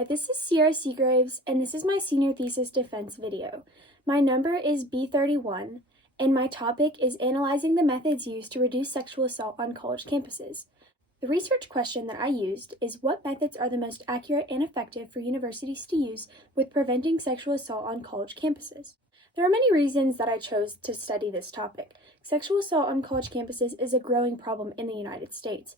Hi, this is Sierra Seagraves, and this is my senior thesis defense video. My number is B31, and my topic is analyzing the methods used to reduce sexual assault on college campuses. The research question that I used is what methods are the most accurate and effective for universities to use with preventing sexual assault on college campuses? There are many reasons that I chose to study this topic. Sexual assault on college campuses is a growing problem in the United States.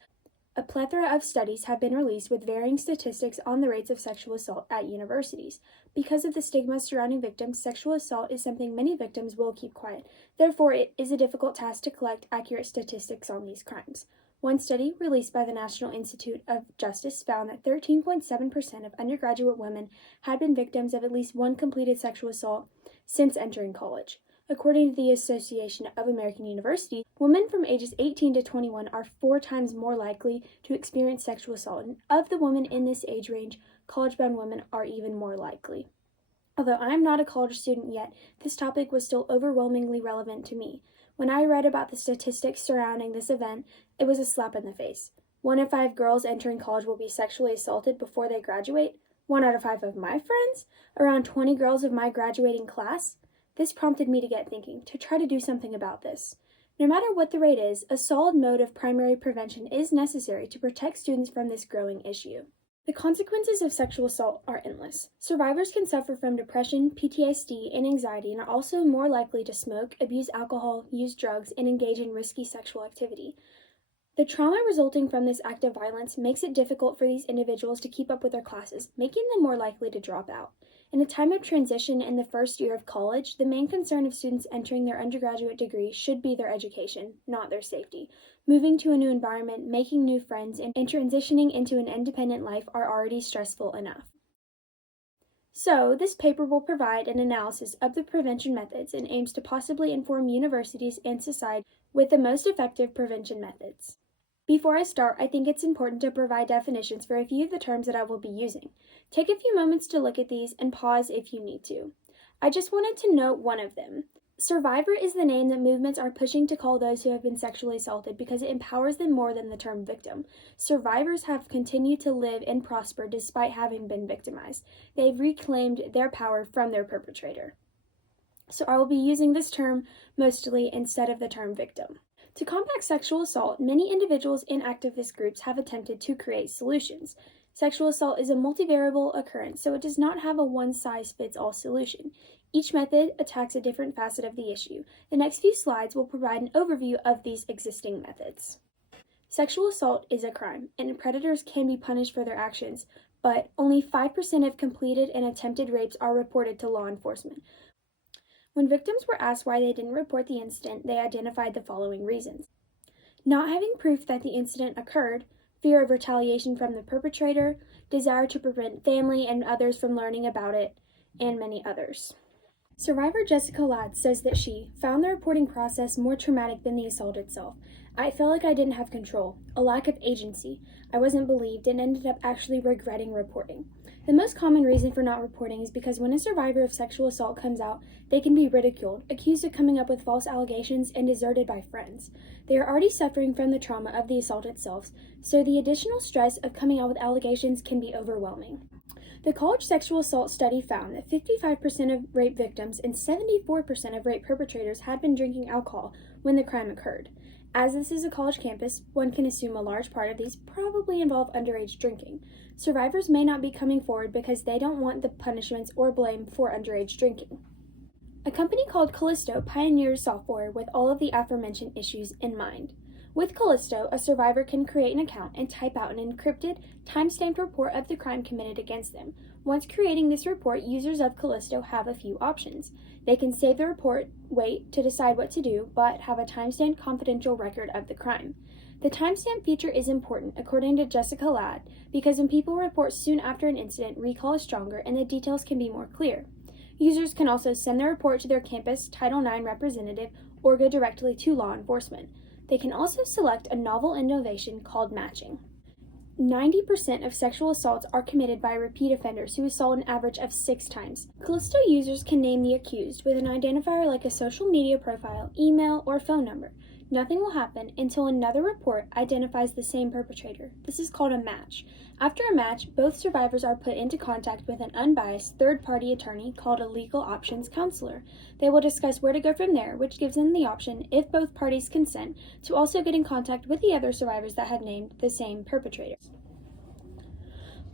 A plethora of studies have been released with varying statistics on the rates of sexual assault at universities. Because of the stigma surrounding victims, sexual assault is something many victims will keep quiet. Therefore, it is a difficult task to collect accurate statistics on these crimes. One study released by the National Institute of Justice found that 13.7% of undergraduate women had been victims of at least one completed sexual assault since entering college. According to the Association of American Universities, women from ages 18 to 21 are 4 times more likely to experience sexual assault, and of the women in this age range, college-bound women are even more likely. Although I am not a college student yet, this topic was still overwhelmingly relevant to me. When I read about the statistics surrounding this event, it was a slap in the face. 1 in 5 girls entering college will be sexually assaulted before they graduate. 1 out of 5 of my friends? Around 20 girls of my graduating class? This prompted me to get thinking, to try to do something about this. No matter what the rate is, a solid mode of primary prevention is necessary to protect students from this growing issue. The consequences of sexual assault are endless. Survivors can suffer from depression, PTSD, and anxiety, and are also more likely to smoke, abuse alcohol, use drugs, and engage in risky sexual activity. The trauma resulting from this act of violence makes it difficult for these individuals to keep up with their classes, making them more likely to drop out. In a time of transition in the first year of college, the main concern of students entering their undergraduate degree should be their education, not their safety. Moving to a new environment, making new friends, and transitioning into an independent life are already stressful enough. So, this paper will provide an analysis of the prevention methods and aims to possibly inform universities and society with the most effective prevention methods. Before I start, I think it's important to provide definitions for a few of the terms that I will be using. Take a few moments to look at these and pause if you need to. I just wanted to note one of them. Survivor is the name that movements are pushing to call those who have been sexually assaulted because it empowers them more than the term victim. Survivors have continued to live and prosper despite having been victimized. They've reclaimed their power from their perpetrator. So I will be using this term mostly instead of the term victim. To combat sexual assault, many individuals and activist groups have attempted to create solutions. Sexual assault is a multivariable occurrence, so it does not have a one-size-fits-all solution. Each method attacks a different facet of the issue. The next few slides will provide an overview of these existing methods. Sexual assault is a crime, and predators can be punished for their actions, but only 5% of completed and attempted rapes are reported to law enforcement. When victims were asked why they didn't report the incident, they identified the following reasons: not having proof that the incident occurred, fear of retaliation from the perpetrator, desire to prevent family and others from learning about it, and many others. Survivor Jessica Ladd says that she found the reporting process more traumatic than the assault itself. I felt like I didn't have control, a lack of agency. I wasn't believed and ended up actually regretting reporting. The most common reason for not reporting is because when a survivor of sexual assault comes out, they can be ridiculed, accused of coming up with false allegations, and deserted by friends. They are already suffering from the trauma of the assault itself, so the additional stress of coming out with allegations can be overwhelming. The college sexual assault study found that 55% of rape victims and 74% of rape perpetrators had been drinking alcohol when the crime occurred. As this is a college campus, one can assume a large part of these probably involve underage drinking. Survivors may not be coming forward because they don't want the punishments or blame for underage drinking. A company called Callisto pioneers software with all of the aforementioned issues in mind. With Callisto, a survivor can create an account and type out an encrypted, time-stamped report of the crime committed against them. Once creating this report, users of Callisto have a few options. They can save the report, wait to decide what to do, but have a time-stamped confidential record of the crime. The timestamp feature is important, according to Jessica Ladd, because when people report soon after an incident, recall is stronger and the details can be more clear. Users can also send their report to their campus Title IX representative or go directly to law enforcement. They can also select a novel innovation called matching. 90% of sexual assaults are committed by repeat offenders who assault an average of 6 times. Callisto users can name the accused with an identifier like a social media profile, email, or phone number. Nothing will happen until another report identifies the same perpetrator. This is called a match. After a match, both survivors are put into contact with an unbiased third-party attorney called a legal options counselor. They will discuss where to go from there, which gives them the option, if both parties consent, to also get in contact with the other survivors that have named the same perpetrators.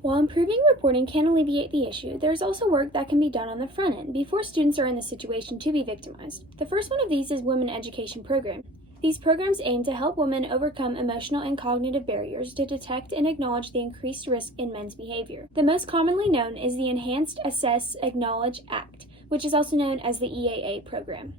While improving reporting can alleviate the issue, there is also work that can be done on the front end before students are in the situation to be victimized. The first one of these is Women Education Program. These programs aim to help women overcome emotional and cognitive barriers to detect and acknowledge the increased risk in men's behavior. The most commonly known is the Enhanced Assess Acknowledge Act, which is also known as the EAAA program.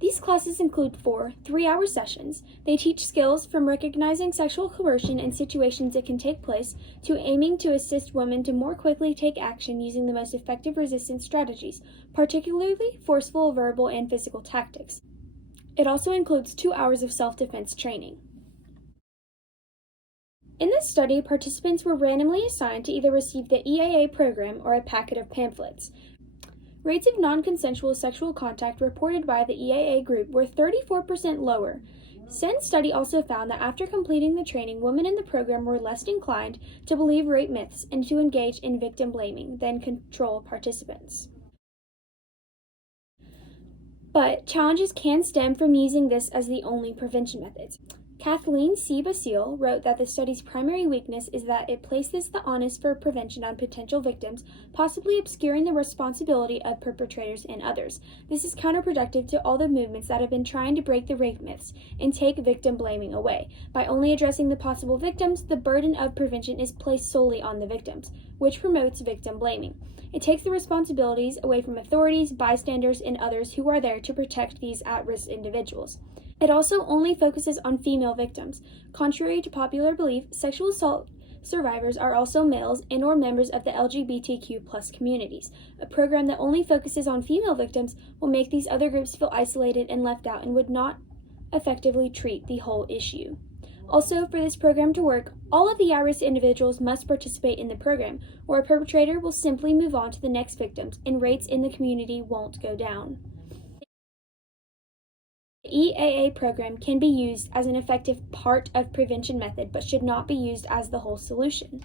These classes include 4 3-hour sessions. They teach skills from recognizing sexual coercion in situations it can take place to aiming to assist women to more quickly take action using the most effective resistance strategies, particularly forceful verbal and physical tactics. It also includes 2 hours of self-defense training. In this study, participants were randomly assigned to either receive the EAA program or a packet of pamphlets. Rates of non-consensual sexual contact reported by the EAA group were 34% lower. Sen's study also found that after completing the training, women in the program were less inclined to believe rape myths and to engage in victim blaming than control participants. But challenges can stem from using this as the only prevention methods. Kathleen C. Basile wrote that the study's primary weakness is that it places the onus for prevention on potential victims, possibly obscuring the responsibility of perpetrators and others. This is counterproductive to all the movements that have been trying to break the rape myths and take victim blaming away. By only addressing the possible victims, the burden of prevention is placed solely on the victims, which promotes victim blaming. It takes the responsibilities away from authorities, bystanders, and others who are there to protect these at-risk individuals. It also only focuses on female victims. Contrary to popular belief, sexual assault survivors are also males and or members of the LGBTQ+ communities. A program that only focuses on female victims will make these other groups feel isolated and left out and would not effectively treat the whole issue. Also, for this program to work, all of the at-risk individuals must participate in the program, or a perpetrator will simply move on to the next victims, and rates in the community won't go down. The EAA program can be used as an effective part of prevention method, but should not be used as the whole solution.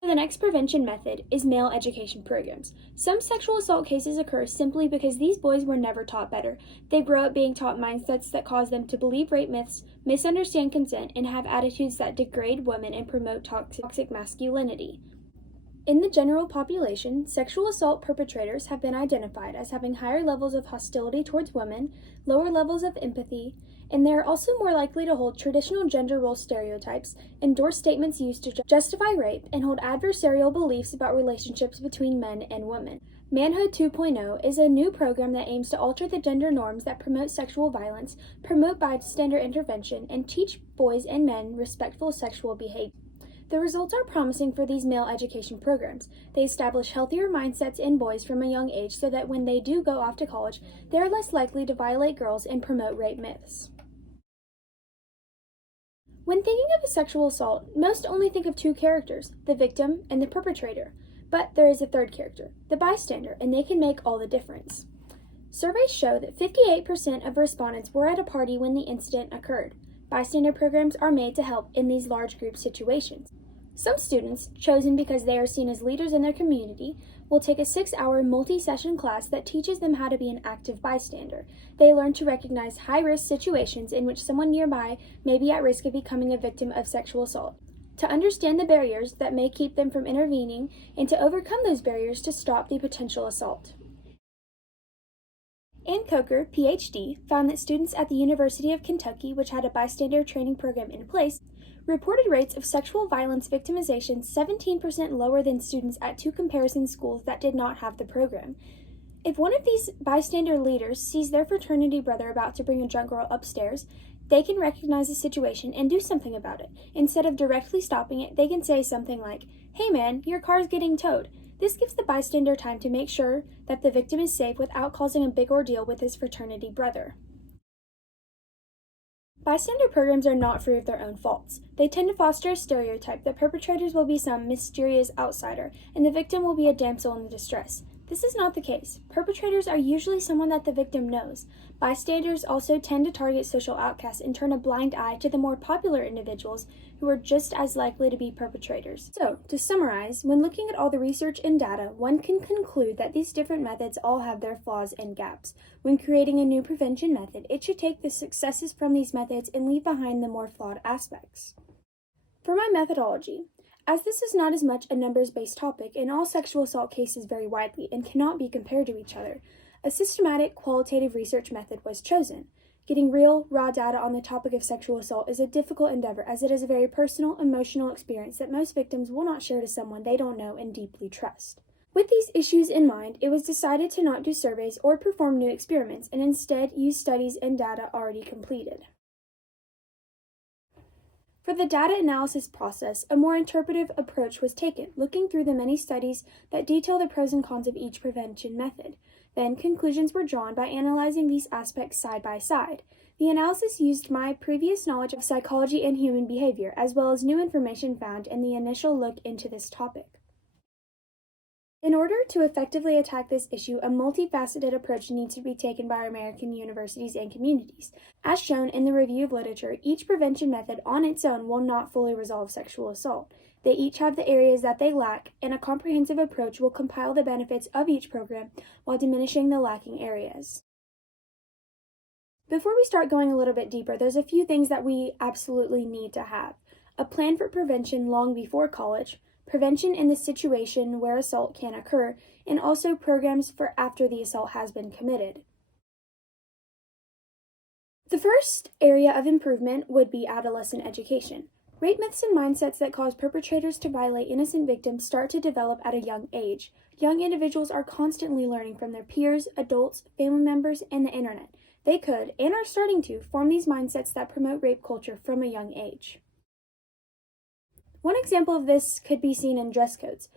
The next prevention method is male education programs. Some sexual assault cases occur simply because these boys were never taught better. They grow up being taught mindsets that cause them to believe rape myths, misunderstand consent, and have attitudes that degrade women and promote toxic masculinity. In the general population, sexual assault perpetrators have been identified as having higher levels of hostility towards women, lower levels of empathy, and they are also more likely to hold traditional gender role stereotypes, endorse statements used to justify rape, and hold adversarial beliefs about relationships between men and women. Manhood 2.0 is a new program that aims to alter the gender norms that promote sexual violence, promote bystander intervention, and teach boys and men respectful sexual behavior. The results are promising for these male education programs. They establish healthier mindsets in boys from a young age so that when they do go off to college, they are less likely to violate girls and promote rape myths. When thinking of a sexual assault, most only think of 2 characters, the victim and the perpetrator. But there is a third character, the bystander, and they can make all the difference. Surveys show that 58% of respondents were at a party when the incident occurred. Bystander programs are made to help in these large group situations. Some students, chosen because they are seen as leaders in their community, will take a 6-hour multi-session class that teaches them how to be an active bystander. They learn to recognize high-risk situations in which someone nearby may be at risk of becoming a victim of sexual assault, to understand the barriers that may keep them from intervening, and to overcome those barriers to stop the potential assault. Ann Coker, Ph.D., found that students at the University of Kentucky, which had a bystander training program in place, reported rates of sexual violence victimization 17% lower than students at 2 comparison schools that did not have the program. If one of these bystander leaders sees their fraternity brother about to bring a drunk girl upstairs, they can recognize the situation and do something about it. Instead of directly stopping it, they can say something like, "Hey man, your car's getting towed." This gives the bystander time to make sure that the victim is safe without causing a big ordeal with his fraternity brother. Bystander programs are not free of their own faults. They tend to foster a stereotype that perpetrators will be some mysterious outsider and the victim will be a damsel in distress. This is not the case. Perpetrators are usually someone that the victim knows. Bystanders also tend to target social outcasts and turn a blind eye to the more popular individuals who are just as likely to be perpetrators. So, to summarize, when looking at all the research and data, one can conclude that these different methods all have their flaws and gaps. When creating a new prevention method, it should take the successes from these methods and leave behind the more flawed aspects. For my methodology, as this is not as much a numbers-based topic, and all sexual assault cases vary widely and cannot be compared to each other, a systematic, qualitative research method was chosen. Getting real, raw data on the topic of sexual assault is a difficult endeavor, as it is a very personal, emotional experience that most victims will not share to someone they don't know and deeply trust. With these issues in mind, it was decided to not do surveys or perform new experiments, and instead use studies and data already completed. For the data analysis process, a more interpretive approach was taken, looking through the many studies that detail the pros and cons of each prevention method. Then, conclusions were drawn by analyzing these aspects side by side. The analysis used my previous knowledge of psychology and human behavior, as well as new information found in the initial look into this topic. In order to effectively attack this issue, a multifaceted approach needs to be taken by American universities and communities. As shown in the review of literature, each prevention method on its own will not fully resolve sexual assault. They each have the areas that they lack, and a comprehensive approach will compile the benefits of each program while diminishing the lacking areas. Before we start going a little bit deeper, there's a few things that we absolutely need to have. A plan for prevention long before college, prevention in the situation where assault can occur, and also programs for after the assault has been committed. The first area of improvement would be adolescent education. Rape myths and mindsets that cause perpetrators to violate innocent victims start to develop at a young age. Young individuals are constantly learning from their peers, adults, family members, and the internet. They could, and are starting to, form these mindsets that promote rape culture from a young age. One example of this could be seen in dress codes.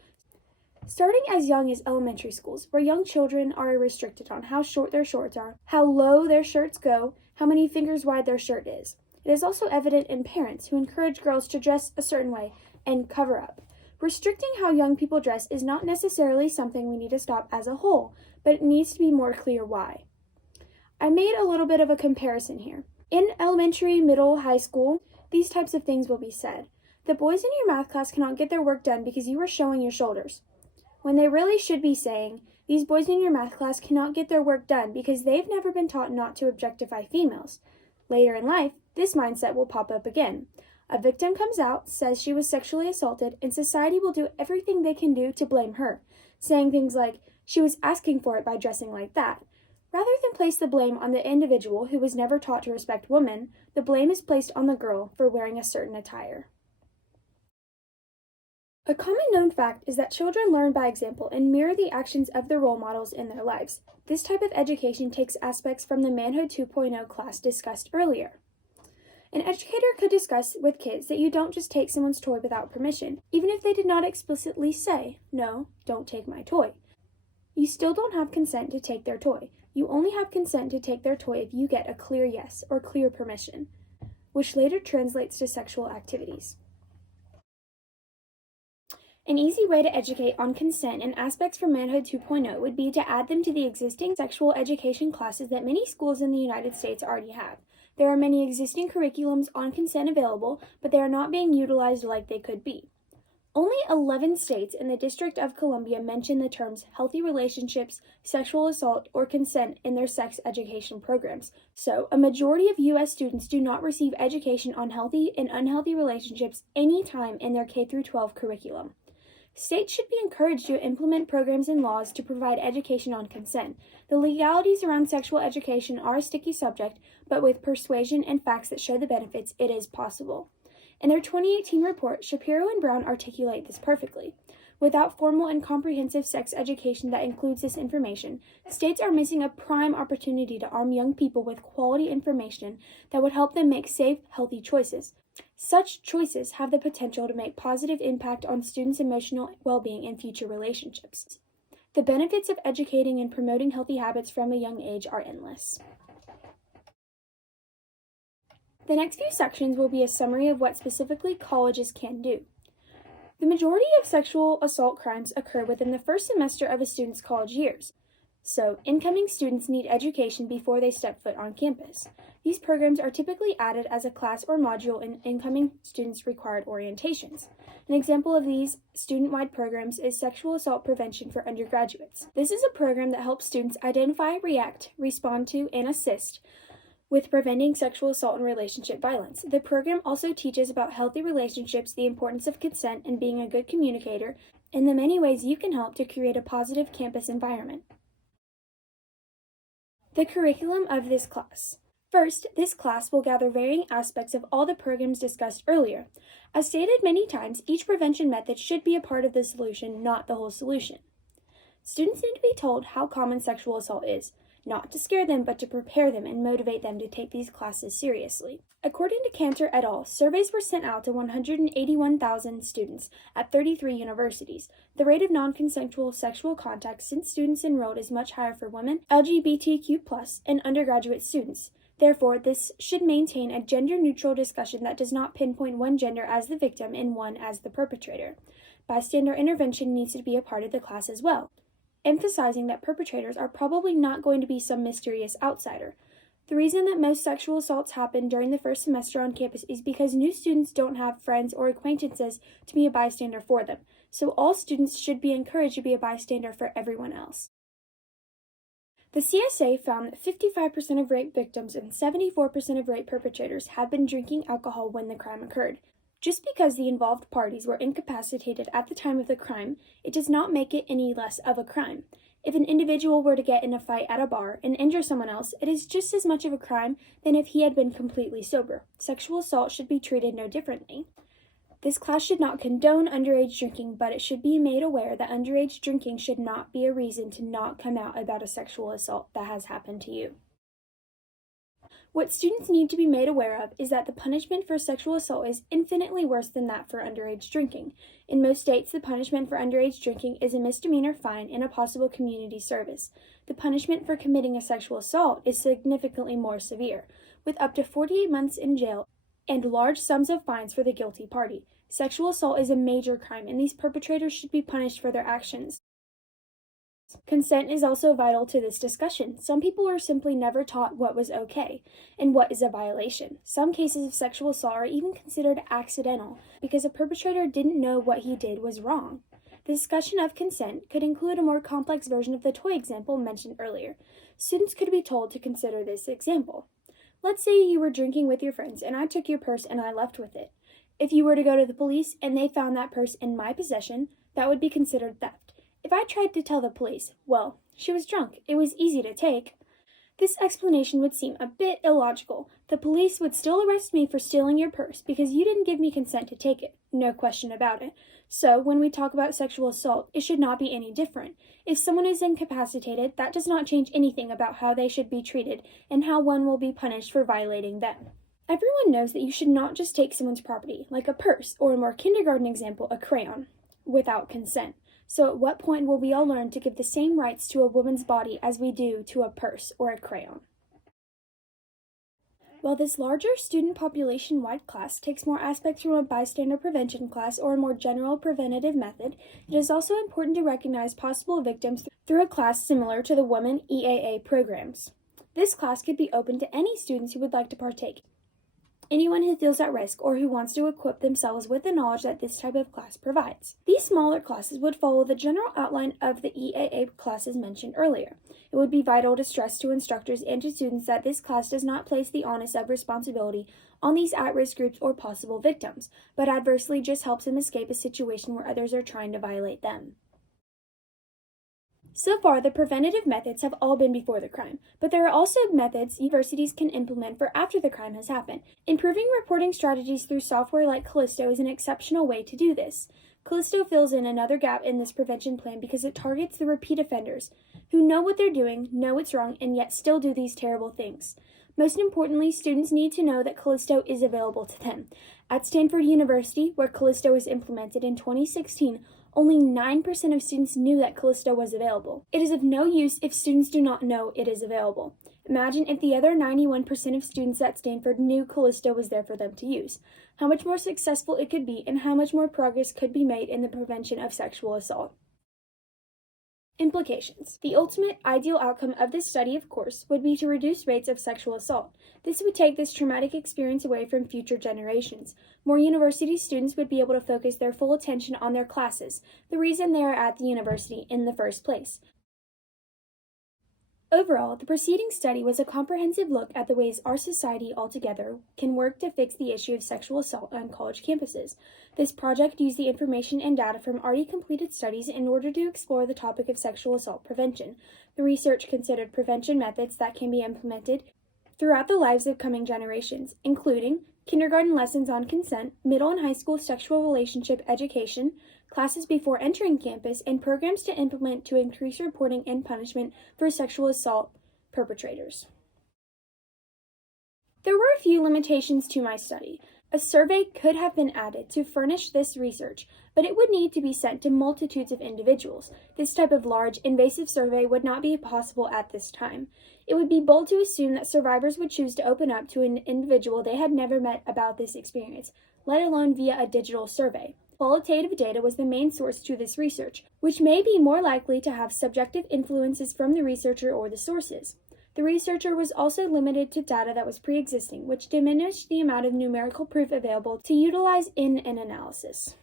Starting as young as elementary schools, where young children are restricted on how short their shorts are, how low their shirts go, how many fingers wide their shirt is. It is also evident in parents who encourage girls to dress a certain way and cover up. Restricting how young people dress is not necessarily something we need to stop as a whole, but it needs to be more clear why. I made a little bit of a comparison here. In elementary, middle, high school, these types of things will be said. The boys in your math class cannot get their work done because you are showing your shoulders. When they really should be saying, these boys in your math class cannot get their work done because they've never been taught not to objectify females. Later in life, this mindset will pop up again. A victim comes out, says she was sexually assaulted, and society will do everything they can do to blame her, saying things like, she was asking for it by dressing like that. Rather than place the blame on the individual who was never taught to respect women, the blame is placed on the girl for wearing a certain attire. A common known fact is that children learn by example and mirror the actions of their role models in their lives. This type of education takes aspects from the Manhood 2.0 class discussed earlier. An educator could discuss with kids that you don't just take someone's toy without permission, even if they did not explicitly say, no, don't take my toy. You still don't have consent to take their toy. You only have consent to take their toy if you get a clear yes or clear permission, which later translates to sexual activities. An easy way to educate on consent and aspects from Manhood 2.0 would be to add them to the existing sexual education classes that many schools in the United States already have. There are many existing curriculums on consent available, but they are not being utilized like they could be. Only 11 states in the District of Columbia mention the terms healthy relationships, sexual assault, or consent in their sex education programs. So, a majority of U.S. students do not receive education on healthy and unhealthy relationships any time in their K-12 curriculum. States should be encouraged to implement programs and laws to provide education on consent. The legalities around sexual education are a sticky subject, but with persuasion and facts that show the benefits, it is possible. In their 2018 report, Shapiro and Brown articulate this perfectly. Without formal and comprehensive sex education that includes this information, states are missing a prime opportunity to arm young people with quality information that would help them make safe, healthy choices. Such choices have the potential to make positive impact on students' emotional well-being and future relationships. The benefits of educating and promoting healthy habits from a young age are endless. The next few sections will be a summary of what specifically colleges can do. The majority of sexual assault crimes occur within the first semester of a student's college years, so incoming students need education before they step foot on campus. These programs are typically added as a class or module in incoming students' required orientations. An example of these student-wide programs is Sexual Assault Prevention for Undergraduates. This is a program that helps students identify, react, respond to, and assist with preventing sexual assault and relationship violence. The program also teaches about healthy relationships, the importance of consent, and being a good communicator, and the many ways you can help to create a positive campus environment. The curriculum of this class. First, this class will gather varying aspects of all the programs discussed earlier. As stated many times, each prevention method should be a part of the solution, not the whole solution. Students need to be told how common sexual assault is, not to scare them, but to prepare them and motivate them to take these classes seriously. According to Cantor et al., surveys were sent out to 181,000 students at 33 universities. The rate of non-consensual sexual contact since students enrolled is much higher for women, LGBTQ+, and undergraduate students. Therefore, this should maintain a gender-neutral discussion that does not pinpoint one gender as the victim and one as the perpetrator. Bystander intervention needs to be a part of the class as well, emphasizing that perpetrators are probably not going to be some mysterious outsider. The reason that most sexual assaults happen during the first semester on campus is because new students don't have friends or acquaintances to be a bystander for them, so all students should be encouraged to be a bystander for everyone else. The CSA found that 55% of rape victims and 74% of rape perpetrators had been drinking alcohol when the crime occurred. Just because the involved parties were incapacitated at the time of the crime, it does not make it any less of a crime. If an individual were to get in a fight at a bar and injure someone else, it is just as much of a crime than if he had been completely sober. Sexual assault should be treated no differently. This class should not condone underage drinking, but it should be made aware that underage drinking should not be a reason to not come out about a sexual assault that has happened to you. What students need to be made aware of is that the punishment for sexual assault is infinitely worse than that for underage drinking. In most states, the punishment for underage drinking is a misdemeanor fine and a possible community service. The punishment for committing a sexual assault is significantly more severe, with up to 48 months in jail and large sums of fines for the guilty party. Sexual assault is a major crime, and these perpetrators should be punished for their actions. Consent is also vital to this discussion. Some people are simply never taught what was okay and what is a violation. Some cases of sexual assault are even considered accidental because a perpetrator didn't know what he did was wrong. The discussion of consent could include a more complex version of the toy example mentioned earlier. Students could be told to consider this example. Let's say you were drinking with your friends and I took your purse and I left with it. If you were to go to the police and they found that purse in my possession, that would be considered theft. If I tried to tell the police, well, she was drunk, it was easy to take, this explanation would seem a bit illogical. The police would still arrest me for stealing your purse because you didn't give me consent to take it, no question about it. So, when we talk about sexual assault, it should not be any different. If someone is incapacitated, that does not change anything about how they should be treated and how one will be punished for violating them. Everyone knows that you should not just take someone's property, like a purse, or a more kindergarten example, a crayon, without consent. So at what point will we all learn to give the same rights to a woman's body as we do to a purse or a crayon? While this larger student population-wide class takes more aspects from a bystander prevention class or a more general preventative method, it is also important to recognize possible victims through a class similar to the Women EAA programs. This class could be open to any students who would like to partake. Anyone who feels at risk or who wants to equip themselves with the knowledge that this type of class provides. These smaller classes would follow the general outline of the EAA classes mentioned earlier. It would be vital to stress to instructors and to students that this class does not place the onus of responsibility on these at-risk groups or possible victims, but adversely just helps them escape a situation where others are trying to violate them. So far, the preventative methods have all been before the crime, but there are also methods universities can implement for after the crime has happened. Improving reporting strategies through software like Callisto is an exceptional way to do this. Callisto fills in another gap in this prevention plan because it targets the repeat offenders, who know what they're doing, know it's wrong, and yet still do these terrible things. Most importantly, students need to know that Callisto is available to them. At Stanford University, where Callisto was implemented in 2016, only 9% of students knew that Callisto was available. It is of no use if students do not know it is available. Imagine if the other 91% of students at Stanford knew Callisto was there for them to use. How much more successful it could be and how much more progress could be made in the prevention of sexual assault. Implications. The ultimate ideal outcome of this study, of course, would be to reduce rates of sexual assault. This would take this traumatic experience away from future generations. More university students would be able to focus their full attention on their classes, the reason they are at the university in the first place. Overall, the preceding study was a comprehensive look at the ways our society altogether can work to fix the issue of sexual assault on college campuses. This project used the information and data from already completed studies in order to explore the topic of sexual assault prevention. The research considered prevention methods that can be implemented throughout the lives of coming generations, including kindergarten lessons on consent, middle and high school sexual relationship education, classes before entering campus, and programs to implement to increase reporting and punishment for sexual assault perpetrators. There were a few limitations to my study. A survey could have been added to furnish this research, but it would need to be sent to multitudes of individuals. This type of large, invasive survey would not be possible at this time. It would be bold to assume that survivors would choose to open up to an individual they had never met about this experience, let alone via a digital survey. Qualitative data was the main source to this research, which may be more likely to have subjective influences from the researcher or the sources. The researcher was also limited to data that was pre-existing, which diminished the amount of numerical proof available to utilize in an analysis.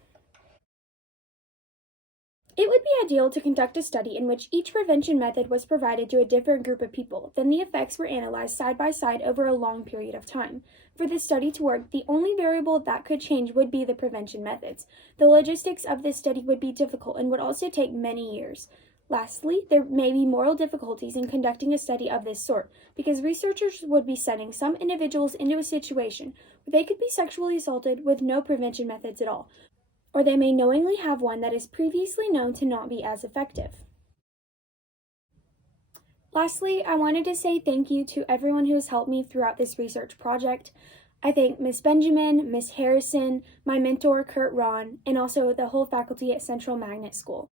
It would be ideal to conduct a study in which each prevention method was provided to a different group of people, then the effects were analyzed side by side over a long period of time. For this study to work, the only variable that could change would be the prevention methods. The logistics of this study would be difficult and would also take many years. Lastly, there may be moral difficulties in conducting a study of this sort, because researchers would be sending some individuals into a situation where they could be sexually assaulted with no prevention methods at all, or they may knowingly have one that is previously known to not be as effective. Lastly, I wanted to say thank you to everyone who has helped me throughout this research project. I thank Ms. Benjamin, Ms. Harrison, my mentor Kurt Ron, and also the whole faculty at Central Magnet School.